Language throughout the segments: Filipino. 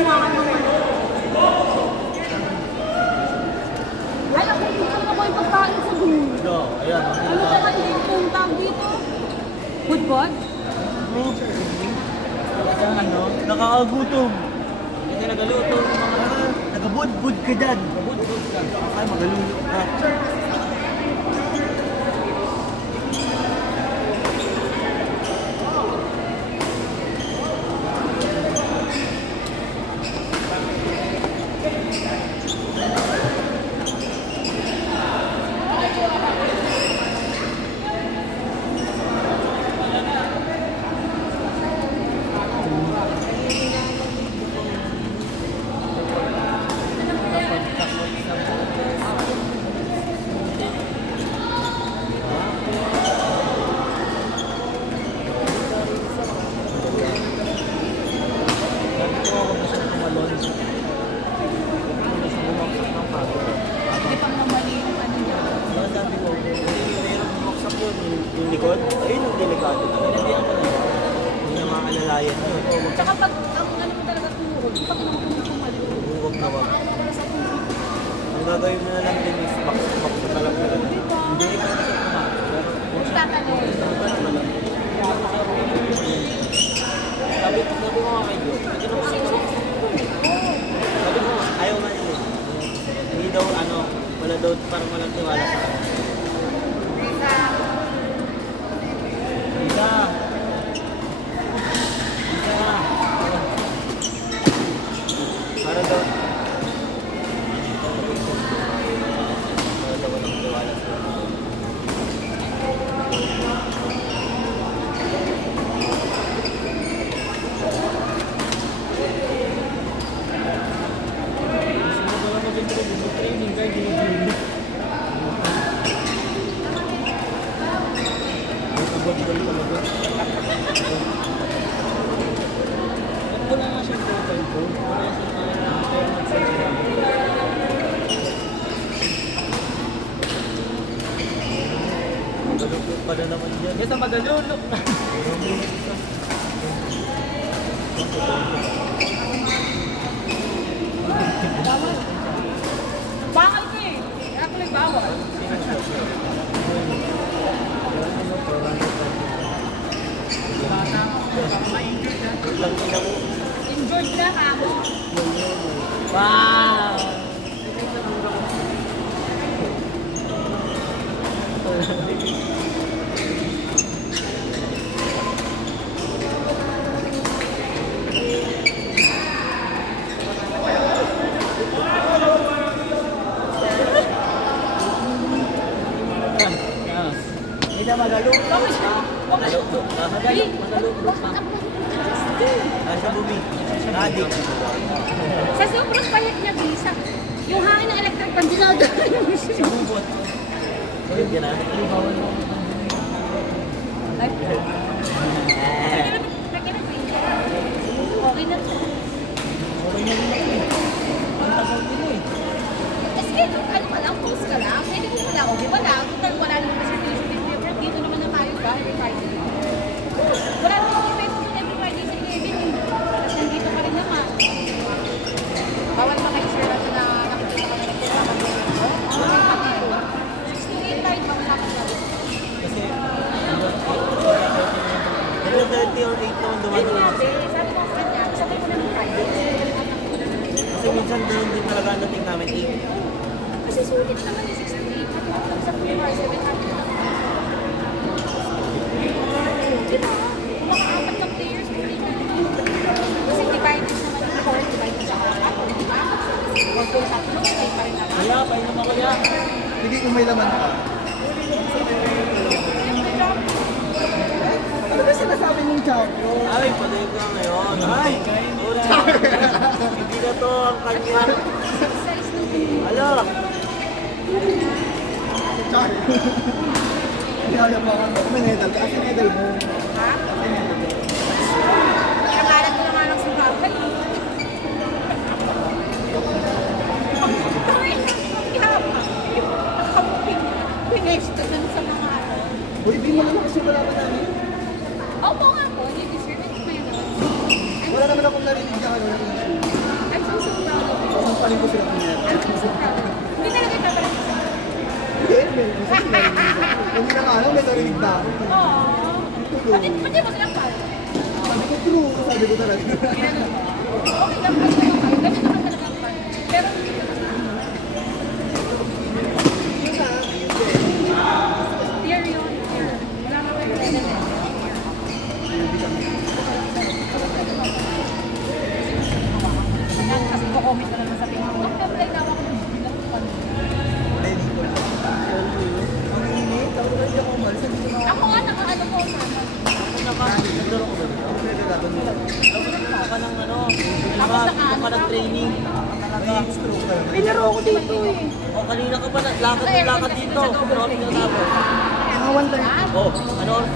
Ay, ako mo yung pagkain sa dulo. Ayan. Ano naman yung tawag dito? Foodbot? Oo. Ano? Nakakagutom. Kasi nagaluto. Nagabud-bud ka dyan. Nagabud-bud ka. Ay, magaluto ka. Yung likod, ayun ang delikado. Sinabihan ko na yun. Hindi na makakilalayan yun. Tsaka pag ang ano mo talaga tuhod, pag nakumalo. Huwag na wag. Ang gagawin mo na lang din is box na lang talaga. Hindi ka na siya kumakas. Tatanong. Sabi ko nga kay Jo, sabi ko ayaw man yun. Hindi daw ano, wala daw parang walang tiwala sa akin. Para daw walang tiwala sa akin. Training guard yung wala nga siyang profile ko. Wala siyang magalulok pa na naman dyan. Kesa magalulok na. Bakal ka eh. Ako lang bawal. Injured na ako. Wow! Hindi magalulok. Magalulok. Magalulok. Nasa bubi. Adik. Sa sobrang payat niya, bisa. Yung hangin ng electric pan, dinadala yung siya. Bubot. Ulit ka na? Okay na to. Okay na rin ako eh. Ang tagal din eh. Schedule, ano ka lang, post ka lang. Pwede mo wala ako. Di wala. Total, wala naman kasi different. Dito naman na tayo ba? Every Friday. Wala naman yung event dito every Friday sa 11. Tapos nandito ka rin naman. Bawal ba kayo, sir, na nakikita ka na rin sa mga 68 tayo, bawal na ka. Kasi 30 or 8 naman dumating ako. Sabi ko sa kanya, sabay ko na ng Friday. Kasi minsan doon din talaga ang dating namin 8. Kasi sulit naman yung 68. Sa 700. Diba? Mga apat na players ko rin. Kasi divided naman yung court, divided sa apat. Diba? Huwag ko yung tatlo, stay pa rin naman. Kaya, painom ako yan. Hindi kung may laman pa. Ano ba sinasabi mong champion? Ay, patay ka ngayon. Ay, ura. Hindi na to ang kanya. Alo. Char. Hindi ako naman. May medal ka. Kasi medal mo. Ha? Nakalat ko naman ang sugabay. Pinesto dun sa mga ano. Uy, di mo naman kasi wala pa namin. Opo nga po, hindi deserve it ko yun. Wala naman akong narinig na ano. sasabihin ko sila kung meron. Hindi talaga itatanong ko sa'yo. Hindi na alam, may narinig na ako. Oo. Pati mo silang pala. Sabi ko, true. Sabi ko talaga. Ginano mo. Okay lang pa kayo. Ganito ka talaga ang pan. Pero hindi ka Tier yun. Tier. Wala ka kayo element. Kasi ko-comment na lang sa tingin ko. Nag-apply na ako ng bilang pan. Ready ko lang. Ang init. Ako rin ako umalis. Ako nga, nakaano ko sana. Nagdaro ko ba? Ako nilalaban nila. Ka ng ano, Tapos nakaano ka ng training. May stroke ka. May laro ako dito eh. O kanina ka pa, lakad dito. Ano oras na tapos? Mga one time. Oh, ano oras?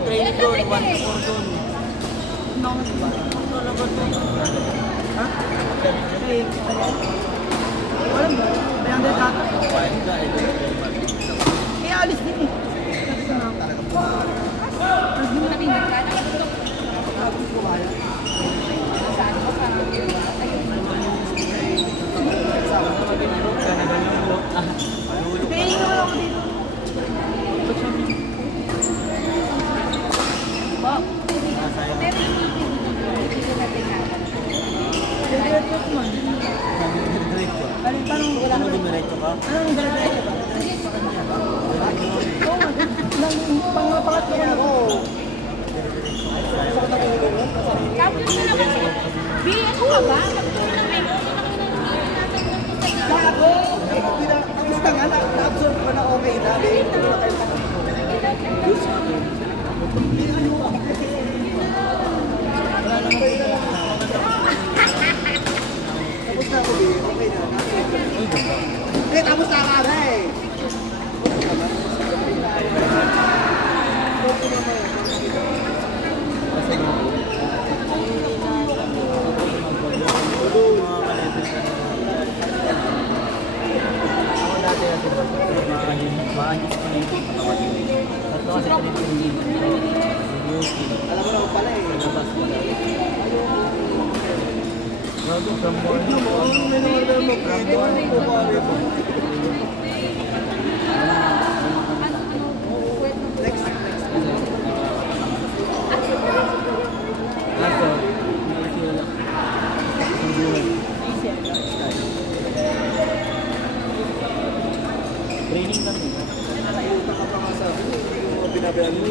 Training doon, 1 to 4 doon. Talaga to. Ha? Alam mo, may under kata. Eh, alis din eh. Talaga po. Tapos hindi mo na pinagkaan. Nakatutok. Tapos ko kaya. Saan ko parang ayun. Pay naman ako dito. Bob, pero hindi dito natin natin. Diretso ko man. Diretso. Parang wala Ano na. dumiretso ka? Anong diretso ba? Oo, pangatlo ko na ako. Tapos na naman siya. B, ano ka ba? Nagtuloy ng memo. Natin ng isa na. Gago! Ang gusto nga, na-absorb ko na okay na. Tapos na ako, okay na. Eh, tapos na ka na eh. Ako dati kasi maayos ko na yung katawan. Ito kasi training. Yung skill. Alam mo naman pala eh. Labas ko na. Bago from morning. Ano mo, may naman mo, pwede mo po ba rin mo? Next. Kaso, naisip na lang. Ang buhay. Training lang yun. Nakayuta ka pa nga sa yung binabayan mo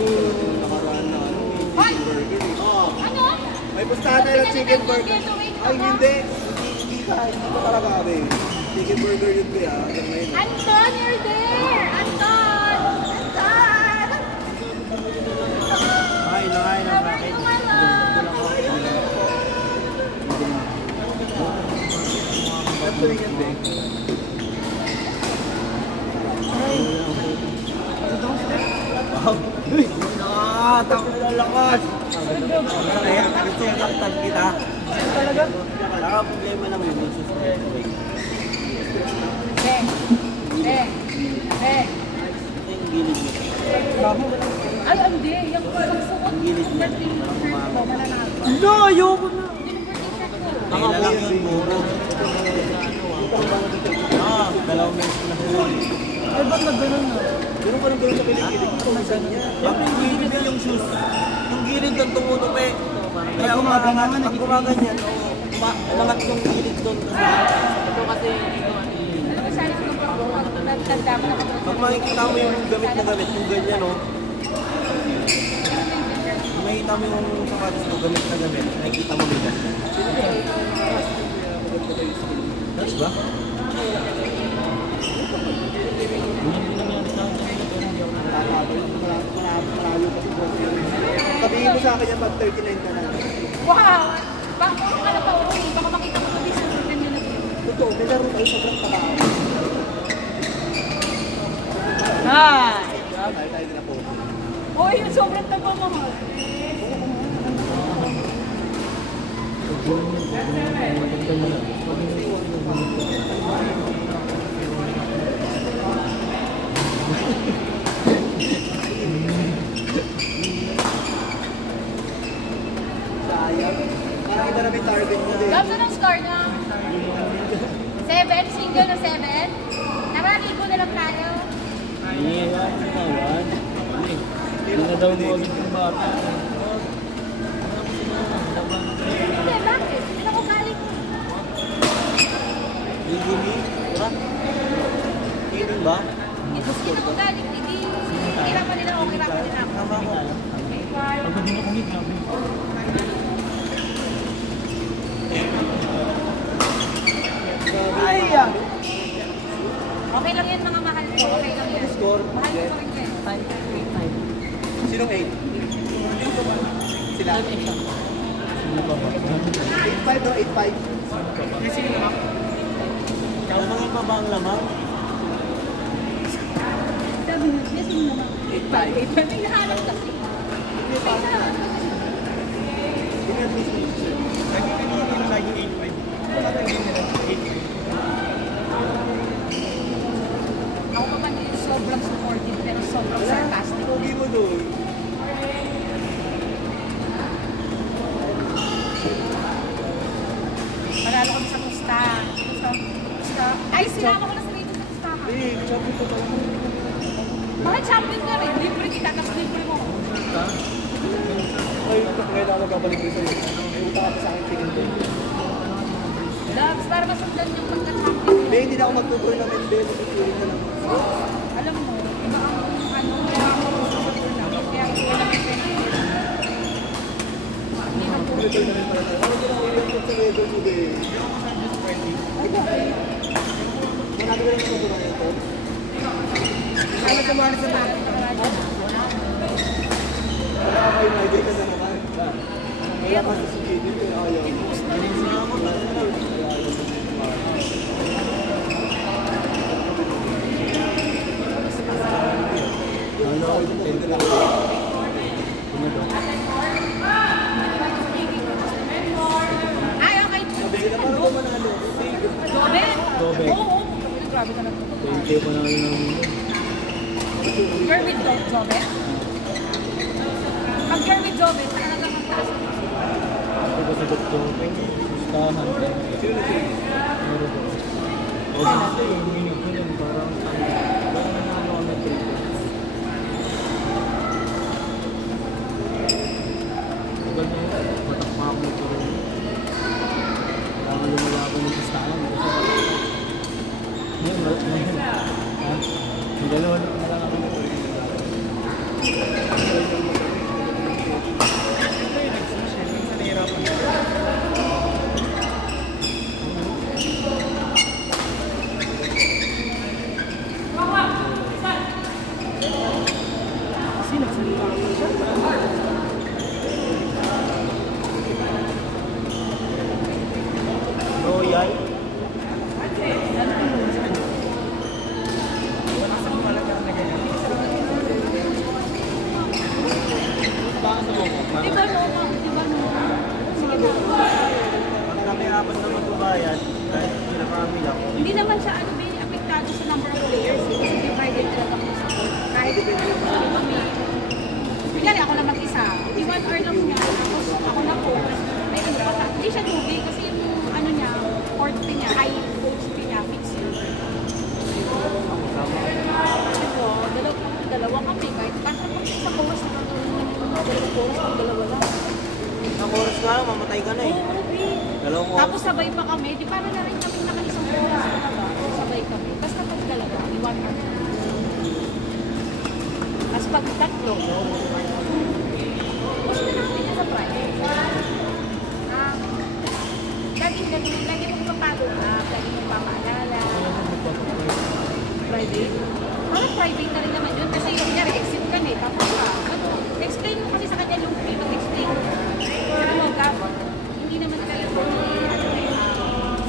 nakaraan na ano, chicken burger eh. Oo. Ano? May pustahan tayo ng chicken burger. Ay, hindi. Hindi ka talaga kami. Chicken burger yun ba ah? Hanggang ngayon. Anton, you're there! Anton! Anton! Ay, nakain ang bakit. Ito yung yan eh. Takot na lakas. Kaya gusto yung laktan kita. Talaga? Naka problema naman yung misis ko. Ben! Ben! Ben! Ito yung gilid mo. Ay, hindi. Yung pagsuot Gilid ng mo. birthday shirt ko, mananalo. No, ayoko na. Hindi yung birthday shirt ko. Ang lang yung buro. Dalawang minutes ko na yun. Ay, ba't nag-ganon na? Ganun pa rin ganun sa kilig-kilig. Ito, minsan niya. Yung gilid na yung shoes. Yung gilid ng tumutup eh. Kaya Pag gumaganyan, pag gumaganyan, umangat yung gilid doon. Ito kasi dito Ano ba siya yung pagtanda mo na pag makikita mo yung gamit na gamit, yung ganyan no. Kung makikita mo yung sapatos mo, gamit na gamit, nakikita mo nila. That's ba? Sabihin mo sa akin yan pag 39 ka na. Wow! Baka ka na pa uwi. Baka makita mo kami sa ganyan yun na yun. Totoo, may laro tayo sobrang taba. Hi! Tayo din na po. Oh, yung sobrang taba mahal. Sayang. Parang iba na may target mo din. Gab na ng scar na. 7, single na 7. Nakaligo na lang tayo. Iiwan na yan. Hindi na daw mo ulit yung bata. Hindi, bakit? Hindi na ko galing. Hindi ba? Hindi ba? Hindi na ko galing. Hindi hirapan nila ako, hirapan nila ako. Tama ko. Pag hindi mo kumig, grabe. Ay, Okay lang yan mga mahal ko. Okay lang yan. Score? Mahal ko rin yan. Sinong 8? Sila? 8-5 o 8-5? Lamangin pa ba ang lamang? Sabi nyo, yes, yun naman. 8-5. May nahanap kasi. May nahanap kasi. Ako pa man din sobrang supportive pero sobrang sarcastic. Pogi mo doon. Panalo kami sa Pusta. Pusta. Ay, sinama ko na sa rito sa Pusta. Eh, sabi ko pala. Bakit champion ka rin? Libre kita, tapos libre mo. Ay, kailangan babalik ko sa'yo. May utang ka pa sa akin tingin ko. Loves, para masundan yung pagka-champion. Hindi, hindi na ako mag-tournament din. Mag-touring na lang. Alam mo, iba ang kaya ako sa tournament. Kaya ito lang yung pwede. Hindi na po. Tour na rin pala tayo. Ano din ako i-report sa weather mo din? Ay, bakit? Marami ka rin sa tournament ko. Kaya sa mga sa mga. Wala ka kayo na-idea ka na naman. Kaya kasi si Kitty, ayaw. Ay, okay. Dobe? Dobe. Oo. Grabe ka na to. 20 pa na yun ang... Girl with Dobe? Pag girl with Dobe, talagang ang taas. Ito ba sa doktor? Sustahan. Sino na sila? Meron ba? O dito yung minig ko yan, parang... Parang nanalo kami trip. Tagal na yun. Matakpa ako nito rin. Parang lumala ako ng sustahan. Ngayon, ang dalawa na lang ako nito. Royal. Di ba no? Di ba no? Sige na. Pag kami apat na magbabayad, kahit pinakami lang. Hindi naman siya ano, very apektado sa number of players. Kasi divided talaga po sa kahit kami. Kunyari ako lang mag-isa. Di 1 hour lang niya. Tapos ako na po. May ano pa. Hindi siya tubig kasi yung ano niya, port fee niya, high coach fee niya, fix yun. Dalawa kami. Kahit basta pag sa course, dalawang course, dalawa lang. Isang oras nga lang, mamatay ka na eh. Oo, Dalawang oras. tapos sabay pa kami, di para na rin kami naka-isang oras talaga. Sabay kami. Basta pag dalawa, i-1 hour. Tapos pag tatlo, gusto natin niya sa private. Lagi mong papalo up, lagi mong papaalala. Private? Parang private na rin naman yun. Kasi yung niya, exit ka eh. Tapos explain mo kasi sa kanya yung mag-explain. Sabi mo, dapat, hindi naman kayo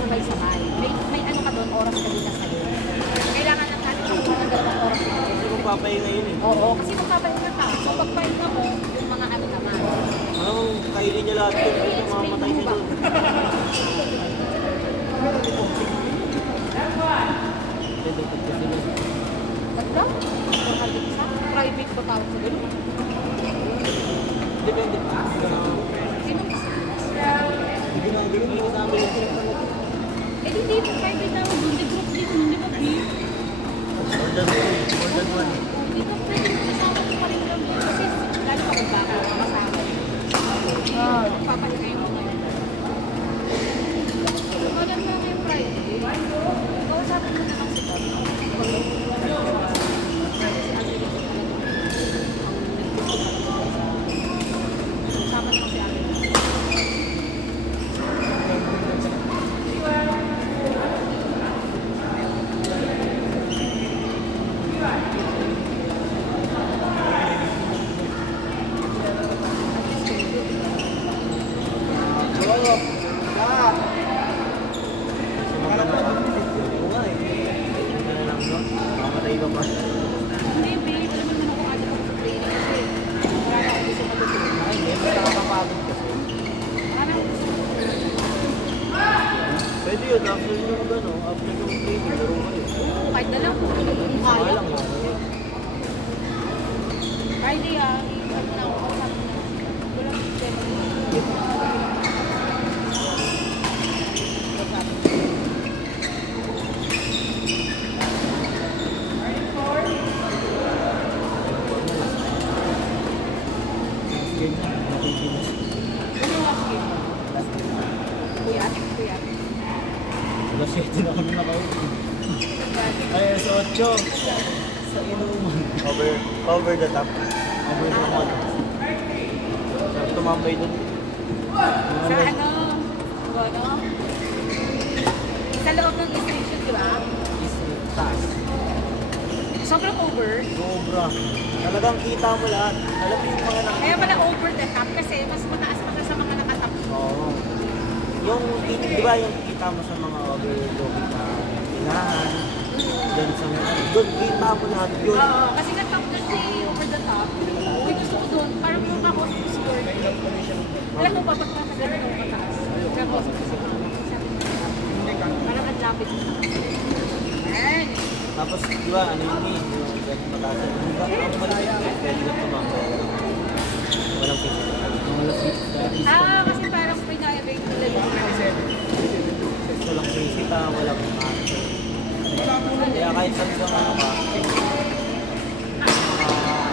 sabay-sabay. May ano ka doon, oras ka din na sa'yo. Kailangan lang natin ng dalawang oras. Kasi kung papahinga yun eh. Oo, kasi magpapahinga ka. So pagpahinga mo, yung mga ano naman. Anong kainin niya lahat yun? Ito mamamatay siya doon. Pwede pag kasi yun. Tatlo? Isa? Private ba tawag sa ganun? Depende pa. Sino gusto? Hindi na ganun. Hindi ko sabi yun. Eh, di dito, kahit may tawag doon, may group dito, hindi ba, Bea? More than one. Dito, pwede mo kasama ko pa rin lang. Kasi, lalo kapag baka, kasama. Papalagay mo ngayon. Maganda na yung Friday. Kausapin mo na lang si Bob. Kasama naman si Ate. Hindi, babe. Alam mo naman ako ate ko sa training kasi wala na ako gusto matutulog. Wala na ako gusto matutulog. Pwede yun, after yung training, laro kayo. Oo, kahit na lang. Kung kaya. Friday ano na ako, kausapin mo na. Wala akong problema. Ano nga sige? Kuya, kuya. Alas 7 na kami nakauwi. Ay, sa 8. Sa inuman. Cover the top. Cover the top. Sabi tumambay dun. Sa ano? Sa loob ng station, di ba? Is taas. Sobrang over. Sobra. Talagang kita mo lahat. Alam mo yung mga Kaya pala over the top kasi mas mataas pa sa mga nakatap. Oo. Yung, di ba yung kita mo sa mga overlooking na inahan, doon sa mga, doon kita mo lahat yun. Oo, kasi na-top doon si over the top. Uy, gusto ko doon. Parang yung ako sa score. Alam mo, papagpapagano ng mataas. Kaya ko sa score. Parang ang lapit mo sa kasi. Ayan. Tapos, di ba, ano yun eh, yung ganit mataas. Ang malaya, pwede lang tumambay. Walang physical. Kasi parang pinaya-bake nila yung Walang visita, walang answer. Kaya kahit saan sa ano ka,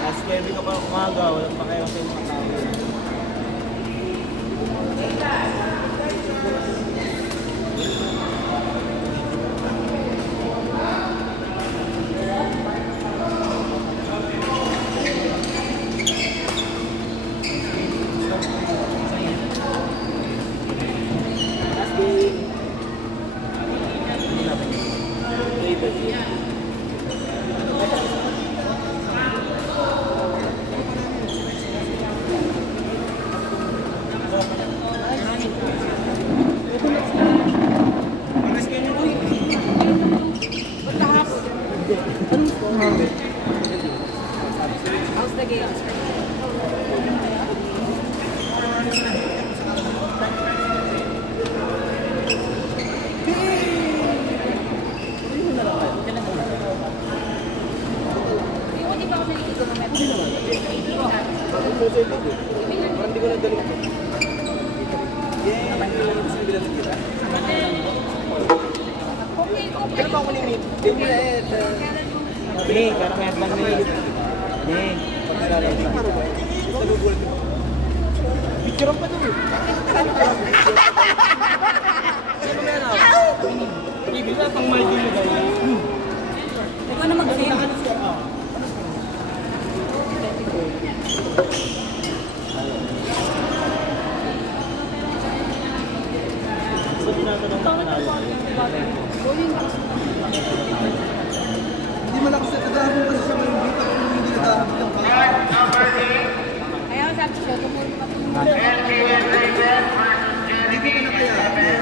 as heavy ka pa umaga, walang pakialam sa mga tao. How's the game? Hindi mo, di ba ako naliligo ng metro? Parang hindi ko nadali ito. Sinibilan na kita. Okay. Kailan ba ako ni-meet? Hindi mo na eh. Hindi, pero may atlang nila. Hindi. Nagugulat ko. Picture pa doon. Sino ba yan ako? Ibig na pang Maldives ba yun? Ikaw na mag-film. So, tinatanong na kanalo. Hindi malakas na nagahapon kasi siya may hindi pa kung hindi nagahapon lang pa. Kaya sabi ko, tumulong ka po. Hindi ko pa na kaya.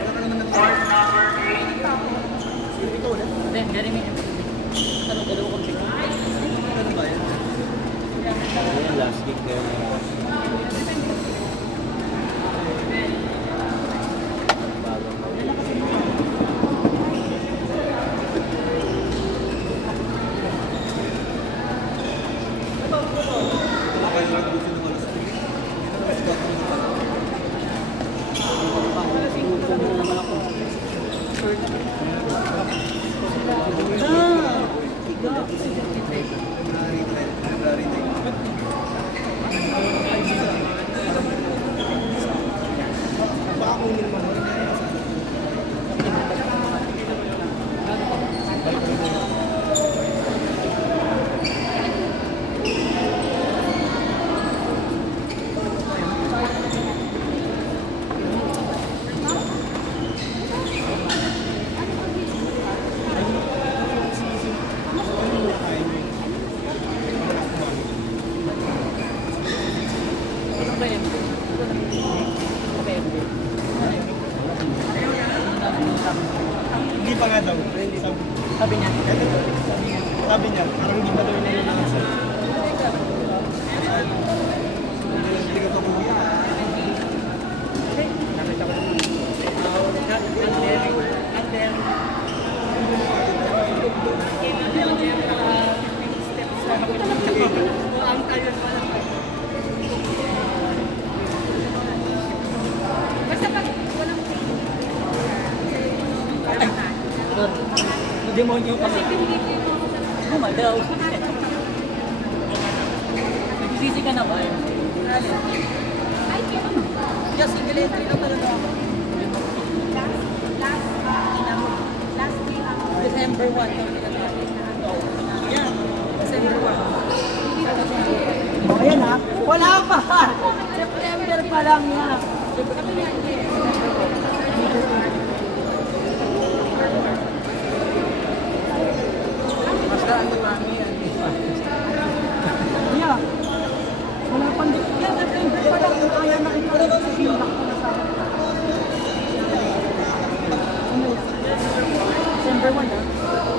Wala ka naman nagahapon. Sino ikaw ulit? Ano ba yan? Ayan, last week kayo na. email mo, no? Hindi pa nga daw. Sabi niya. Sabi niya, parang hindi pa daw yung nangyayari. Hindi ka pa kuya. Nakita ko naman. Basta pag walang Demonyo ka. kasi pinili ko yung mga sa Gumalaw. Nagsisi ka na ba? Alin? ay, kaya naman. Yes, single entry lang talaga ako. Last week ako. December 1. Yan. December 1. Oh, ayan ha. Wala pa. September pa lang yan. Kami nga, hindi. Basta ano mami yan. Yeah. Wala pang yan. September pa lang. Kaya nakita ko sa feedback ko na sa akin. December 1 ha.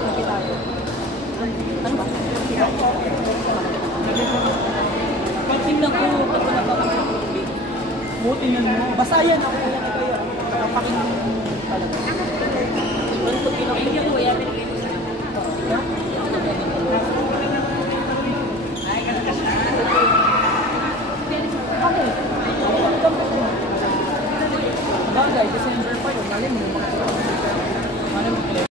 Nakita ko. Ano ba? Pag tingnan ko, pag wala pa kami ng tubig. Tingnan mo. Basta yan ako. Nakapakin talaga. Ano pag Thank you, kuya.